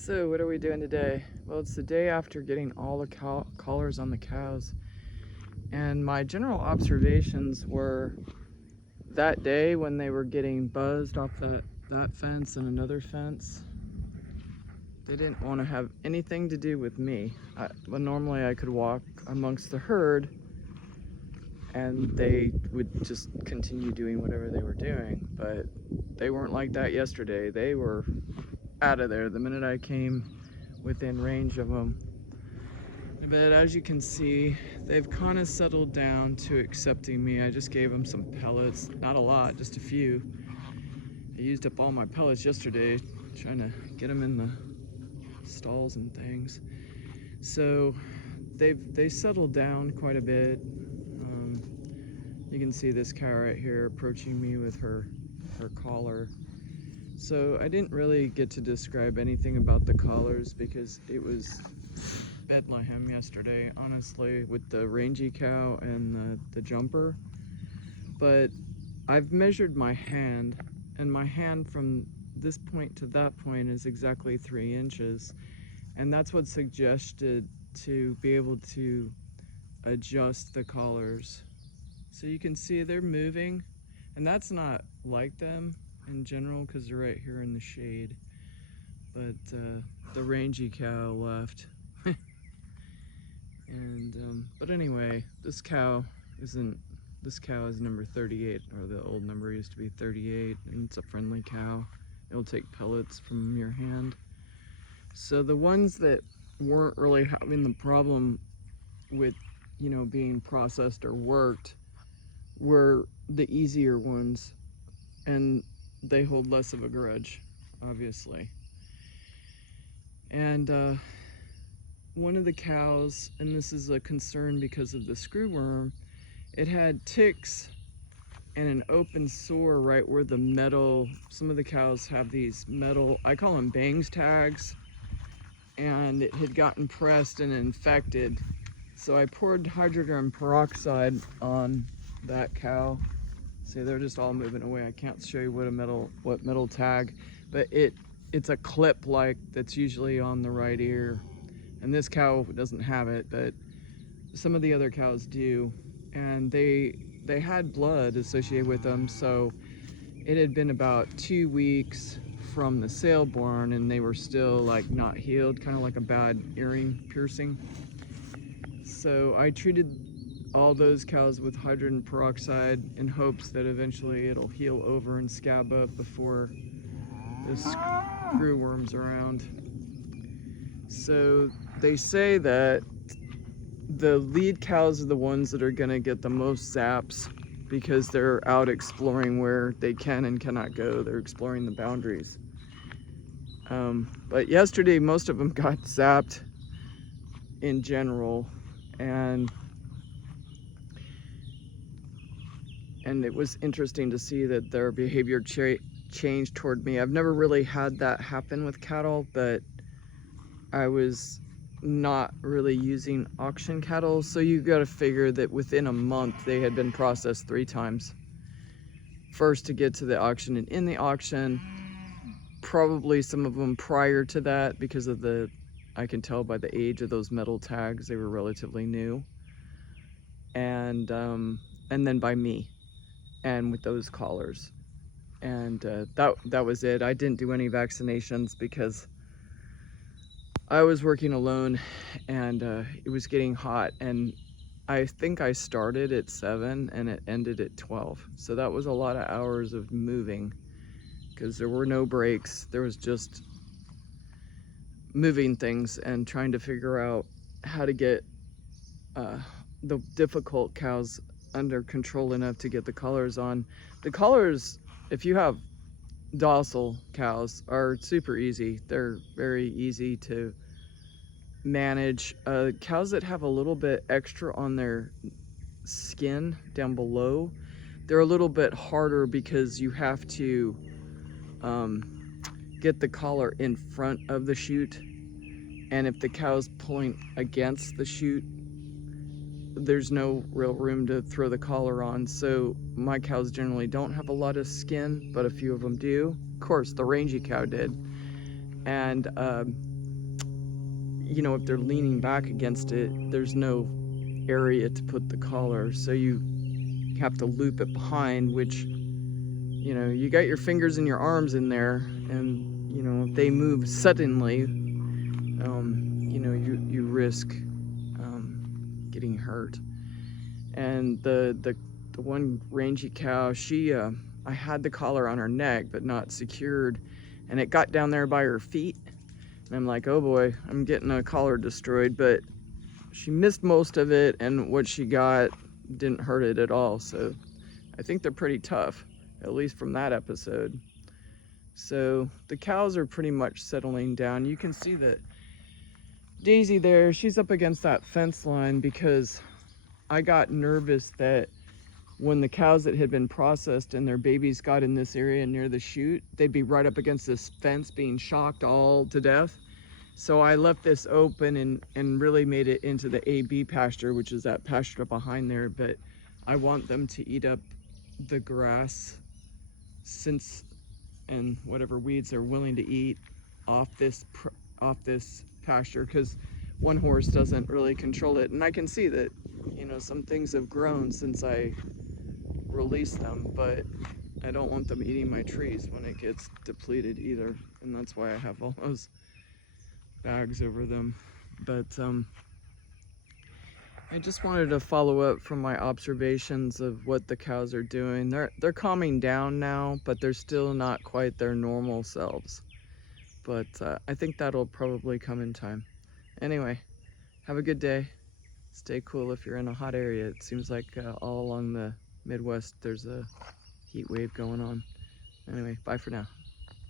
So what are we doing today? Well, it's the day after getting all the collars on the cows, and my general observations were that day when they were getting buzzed off that fence and another fence, they didn't want to have anything to do with me. Well, normally I could walk amongst the herd and they would just continue doing whatever they were doing, but they weren't like that yesterday. They were out of there the minute I came within range of them. But as you can see, they've kind of settled down to accepting me. I just gave them some pellets, not a lot, just a few. I used up all my pellets yesterday trying to get them in the stalls and things. So they settled down quite a bit. You can see this cow right here approaching me with her collar. So I didn't really get to describe anything about the collars because it was Bethlehem yesterday, honestly, with the rangy cow and the jumper. But I've measured my hand, and my hand from this point to that point is exactly 3 inches. And that's what suggested to be able to adjust the collars. So you can see they're moving, and that's not like them in general because they're right here in the shade. But the rangy cow left. And but anyway, this cow is number 38, or the old number used to be 38, and it's a friendly cow. It'll take pellets from your hand. So the ones that weren't really having the problem with, being processed or worked were the easier ones, and they hold less of a grudge, obviously. And one of the cows, and this is a concern because of the screwworm, it had ticks and an open sore right where the metal, some of the cows have these metal, I call them bangs tags, and it had gotten pressed and infected. So I poured hydrogen peroxide on that cow. See, they're just all moving away. I can't show you what metal tag, but it's a clip like that's usually on the right ear. And this cow doesn't have it, but some of the other cows do. And they had blood associated with them, so it had been about 2 weeks from the sale barn, and they were still like not healed, kind of like a bad earring piercing. So I treated all those cows with hydrogen peroxide in hopes that eventually it'll heal over and scab up before the screwworm's around. So they say that the lead cows are the ones that are gonna get the most zaps because they're out exploring where they can and cannot go. They're exploring the boundaries. But yesterday, most of them got zapped in general, and it was interesting to see that their behavior changed toward me. I've never really had that happen with cattle, but I was not really using auction cattle, so you got to figure that within a month they had been processed 3 times. First to get to the auction, and in the auction, probably some of them prior to that, because of I can tell by the age of those metal tags, they were relatively new. And then by me, and with those collars. And that was it. I didn't do any vaccinations because I was working alone, and it was getting hot, and I think I started at 7 and it ended at 12. So that was a lot of hours of moving because there were no breaks. There was just moving things and trying to figure out how to get the difficult cows under control enough to get the collars on. The collars, if you have docile cows, are super easy. They're very easy to manage. Cows that have a little bit extra on their skin down below, they're a little bit harder because you have to get the collar in front of the chute, and if the cow's pulling against the chute, there's no real room to throw the collar on. So my cows generally don't have a lot of skin, but a few of them do. Of course, the rangy cow did. And you know, if they're leaning back against it, there's no area to put the collar, so you have to loop it behind, which, you know, you got your fingers and your arms in there, and, you know, if they move suddenly, you know, you risk getting hurt. And the one rangy cow, she, I had the collar on her neck, but not secured, and it got down there by her feet, and I'm like, oh boy, I'm getting a collar destroyed, but she missed most of it, and what she got didn't hurt it at all, so I think they're pretty tough, at least from that episode. So the cows are pretty much settling down. You can see that Daisy there, she's up against that fence line because I got nervous that when the cows that had been processed and their babies got in this area near the chute, they'd be right up against this fence being shocked all to death. So I left this open and really made it into the AB pasture, which is that pasture behind there, but I want them to eat up the grass and whatever weeds they're willing to eat off this pasture, because one horse doesn't really control it. And I can see that, you know, some things have grown since I released them, but I don't want them eating my trees when it gets depleted either, and that's why I have all those bags over them. But I just wanted to follow up from my observations of what the cows are doing. They're calming down now, but they're still not quite their normal selves. But I think that'll probably come in time. Anyway, have a good day. Stay cool if you're in a hot area. It seems like all along the Midwest there's a heat wave going on. Anyway, bye for now.